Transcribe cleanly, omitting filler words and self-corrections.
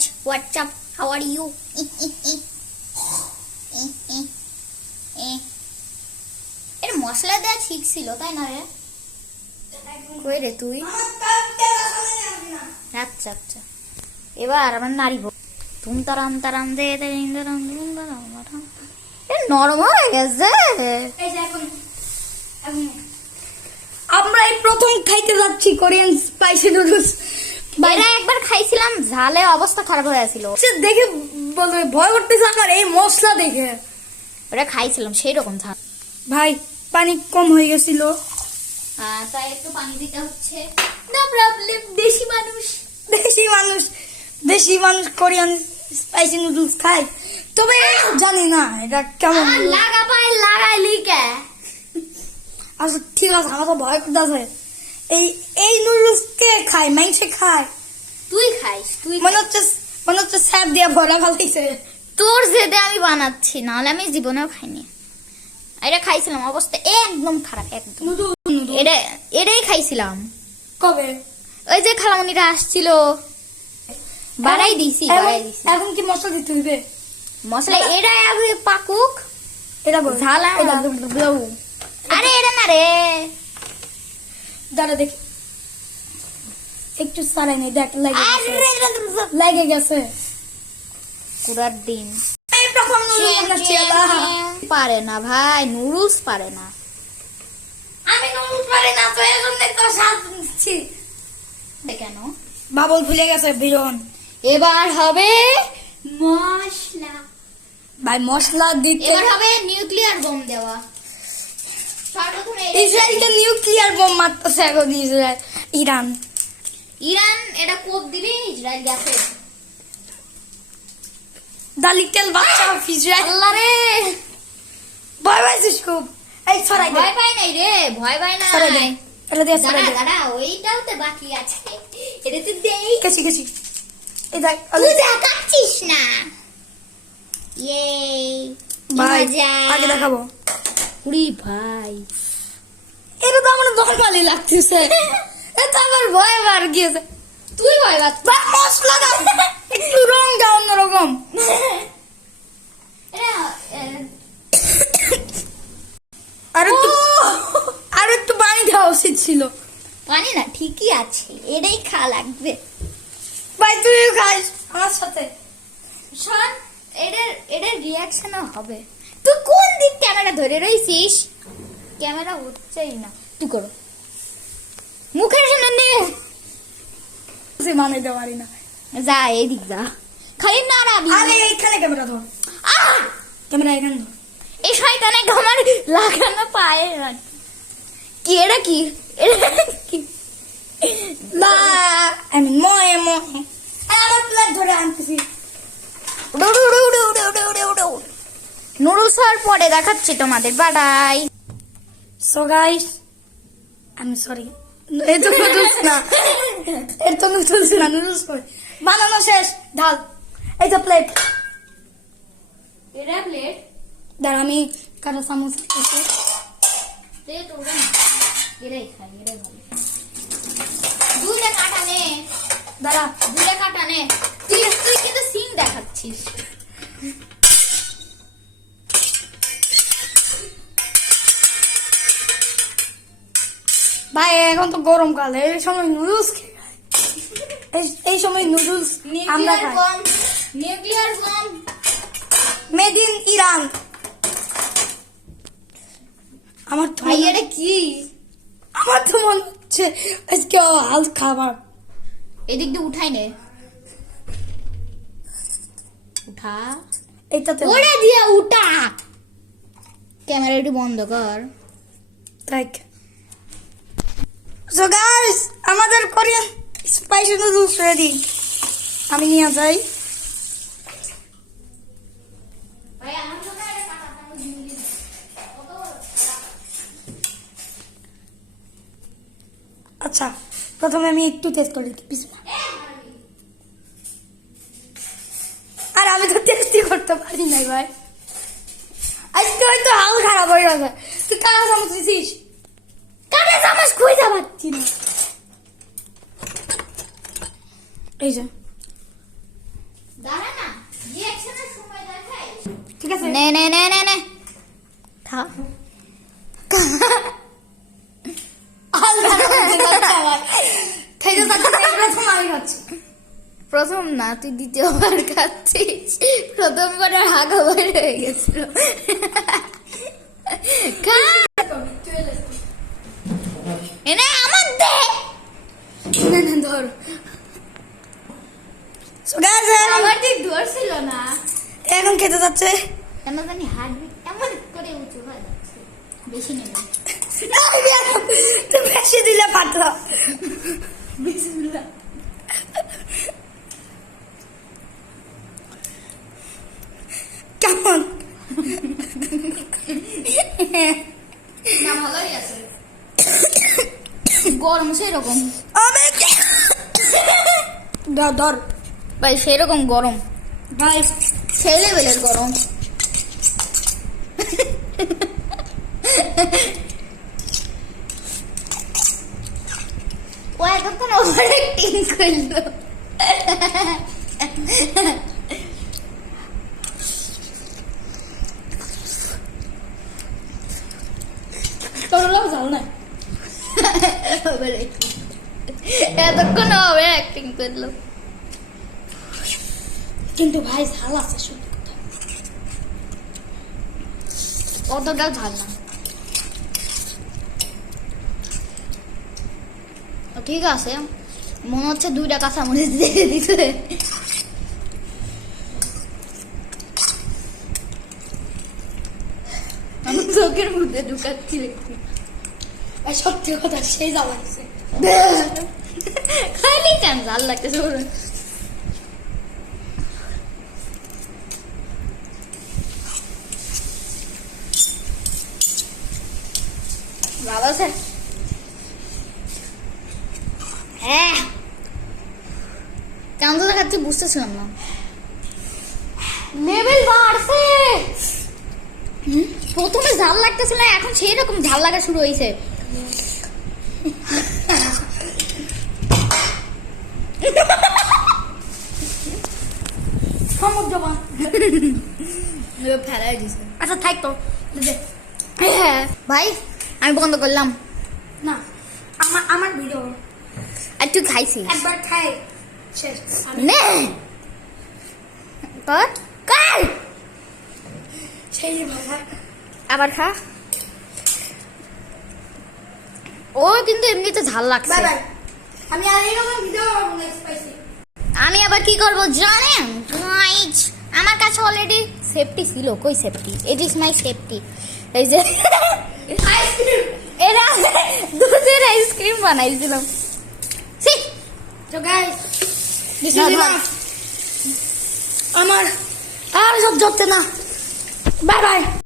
guys, what's up? How are you? এর মশলা দেওয়া ঠিক ছিল তাই না রে? কই রে তুই? আচ্ছা আচ্ছা, এবার আমার নাড়িব। তুম তারাম তারাম দে দে তারাম তারাম তারাম। এ নরম হয়ে গেছে। এই যে এখন আমরা এই প্রথম খাইতে যাচ্ছি কোরিয়ান স্পাইসি নুডলস। বাইরে একবার খাইছিলাম, ঝালে অবস্থা খারাপ হয়ে গেছিল। দেখে বলবে ভয় করতেছে আমার এই মশলা দেখে। ওটা খাইছিলাম সেই রকম ঝাল। ভাই পানি কম হয়ে গেছিল, তাই একটু পানি দিতে হচ্ছে। না প্রবলেম, দেশি মানুষ কোরিয়ান স্পাইসি নুডলস খায়, তবে জানি না এটা কেমন। লাগা পায় লাগাইলি কে? আচ্ছা ঠিক আছে, আমার তো ভয় করতেছে। এই নুডলস কে খায়? মাংসে খায়? তুই খাইস? তুই মনে হচ্ছে স্যাপ দিয়া ভরা ফেলাইছে। তোর জেদে আমি বানাচ্ছি, নাহলে আমি জীবনেও খাইনি। এটা খাইছিলাম, অবস্থা একদম খারাপ, একদম। এটাই খাইছিলাম কবে? ওই যে খালামণিরা আসছিল, বাড়াই দিছি। এখন কি মশলা দিতে হইবে? মশলা এটা আগে পাকুক, এটা ঝাল। আরে এটা না রে, দাঁড়া দেখি একটু সারাই নেই, দেখ লাগে গেছে পুরার দিন। পারে না ভাই, নুডলস পারে না। আমি নুডলস পারি না, তো এজন্য তো স্বাদ নিচ্ছি। কেন? বাবল ফুলে গেছে বিরন। এবার হবে মশলা। ভাই মশলা দিতে এবার হবে নিউক্লিয়ার বোম দেওয়া। ইসরায়েলকে নিউক্লিয়ার বোম মারতেছে এখন ইরান এটা কোপ দিবে, ইসরায়েল গেছে। দা লিটল বাচ্চা অফ ইসরায়েল। আল্লাহ রে, ভয় পাইছিস খুব? এই ছড়াই দে। ভয় পাই নাই রে, ভয় পাই নাই। এটা দিয়ে ছড়াই দে। দাঁড়া, ওইটাও তো বাকি আছে। এটা তো দেই। গেছি এই দেখ, তুই দেখাচ্ছিস না। ইয়ে ভাই আগে দেখাবো। উড়ি ভাই, এটা তো আমার নরমালি লাগতেছে। এটা আমার ভয় বার গিয়েছে। তুই ভয় পাচ্ছিস? ভাই মশলা দাও, একটু রং দাও অন্যরকম। আর একটু পানি দেওয়া উচিত ছিল। পানি না, ঠিকই আছে, এটাই খা লাগবে। ভাই তুই খাস আমার সাথে। শোন, এটার রিয়াকশনও হবে। তুই কোন দিক ক্যামেরা ধরে রইছিস? ক্যামেরা হচ্ছেই না। তুই করো, মুখের সামনে নিয়ে মানাইতে পারি না। যা, এইদিক যা, খালি নাড়াবি। আরে এইখানে ক্যামেরা ধর, ক্যামেরা এখানে ধর। এই শয়তানে আমার লাগানো পায়ে না। কি এটা? কি না আমি ময়ে আমার প্লেট ধরে আনতেছি। নুডলস হওয়ার পরে দেখাচ্ছি তোমাদের। বাই। সো গাইস, আমি সরি, এটা নুডলস না, এটা নুডলস না, নুডলস করে বানানো শেষ। ঢাল, এই তো প্লেট। এটা প্লেট? দাঁড়া আমি কাটা চামচ দিচ্ছি। এটাই খাই, এটাই ভালো। দুইটা কাটা নে, দাঁড়া দুইটা কাটা নে। তুই কিন্তু সিং দেখাচ্ছিস। ভাই এখন তো গরমকাল, এই সময় নুডলস এই সময় নুডলস আমরা খাই। Nuclear bomb made in Iran. আমার তো ভাই এটা কি? মনে হচ্ছে আজকে হাল খাবার। এদিক দিয়ে উঠাই নে, উঠা। এইটাতে ওরে দিয়ে উঠা। ক্যামেরা একটু বন্ধ কর। দেখ। সো গাইস, আমাদের কোরিয়ান স্পাইসি নুডলস রেডি। আমি নিয়ে যাই। আচ্ছা প্রথমে আমি একটু টেস্ট করে দিই। আর আমি তো টেস্টই করতে পারি নাই ভাই, আজকে হয়তো হাল খারাপ হয়ে গেছে। তুই কারা চামচ দিছিস? কারা চামচ খুঁজে পাচ্ছি না। এই যে নে নে নে নে নে খা প্রথম না তুই দ্বিতীয়বার খাচ্ছিস প্রথমবার হাগা বাইর হয়ে গেছিল খা এনে আমার দে ধর আমার ঠিক ধরছিল না এখন খেতে যাচ্ছে কেন জানি হাত এমন করে উঁচু হয়ে যাচ্ছে বেশি নেবে তুমি বেশি দিলে পাতলা বিসমিল্লাহ কেমন না ভালোই আছে গরম সেরকম আমি ধর ধর ভাই সেরকম গরম ভাই সেই লেভেলের গরম ও এতক্ষণ ওভার অ্যাক্টিং করলো তোর লোক যাও না এতক্ষণ ওভার অ্যাক্টিং করলো কিন্তু ভাই ঝাল আছে শুধু অতটাও ঝাল না ঠিক আছে মনে হচ্ছে 2টা কাঁচামরিচ দিয়ে দিতে আমি চোখের মধ্যে ঢুকাচ্ছি দেখছি সত্যি কথা সেই জ্বালা আছে খালি কেন ঝাল লাগতেছে বলুন ভালো আছে হ্যাঁ কেমন তো দেখাচ্ছি বুঝতেছিলাম না লেভেল বাড়ছে প্রথমে ঝাল লাগতেছিল এখন সেই রকম ঝাল লাগা শুরু হয়েছে সমুদ্র মা ফেলাই দিছে আচ্ছা থাক তো ভাই আমি বন্ধ করলাম না আমার আমার ভিডিও আর তুই খাইছিস একবার খাই শেষ নে কর কর সেই ভাষা আবার খা ও কিন্তু এমনিতে ঝাল লাগছে বাই বাই আমি আর এরকম ভিডিও নেক্সট পাইছি আমি আবার কি করব জানেন গাইজ আমার কাছে অলরেডি সেফটি ছিল কই safety it is my safety এই যে আইসক্রিম এরা দুধের আইসক্রিম বানাইছিলাম সি তো গাইস দিস না, ইজ না। আমার আর সব জপতে না বাই বাই